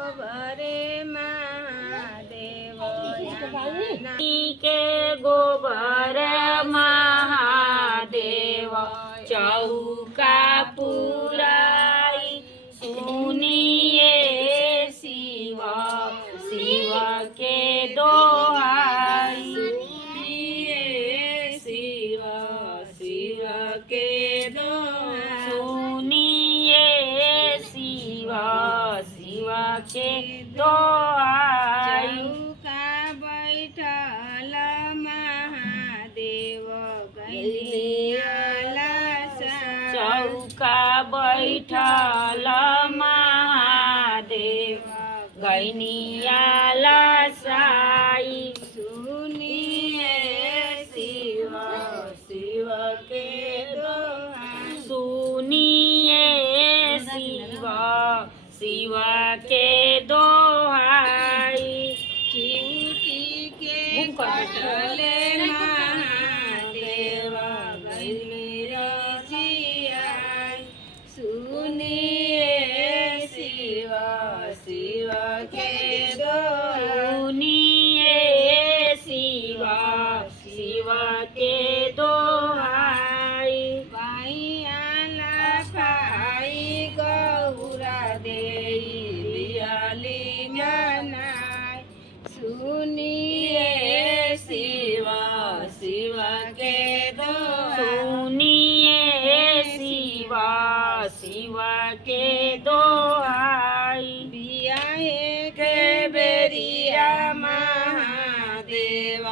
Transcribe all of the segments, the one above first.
गोबरे महादेव के गोबर महादेव चौका पुराई सुनिए शिव शिव के दोहाई सुनिए शिव शिव के दोहाई सुनिए शिव शिव के दोहाई चौका बैठल महादेव गैलियाला चौका बैठल महादेव गैनियाला साई सुनिए शिव शिव के दोहाई सुनिए शिव शिव के दोहाई चिंटी के कटले महादेव गैलिया सुनिए शिव शिव के दोहाई सुनिए शिव शिव के दोहाई पाइयाला पाई गौरा देई बियाली जनाई सुनिए शिव शिव के दोहाई सुनिए शिव शिव के दोहाई बियाहे के बेरिया महादेव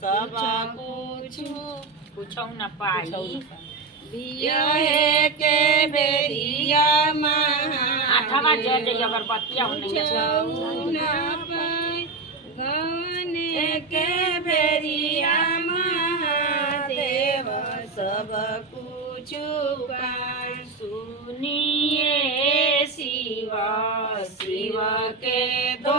सब पूछौ न पाई बियाहे के बेरिया आठवा जज अगरबत्तिया गने के बेरिया महादेव सब कुछ पाई सुनिए शिव शिव के दो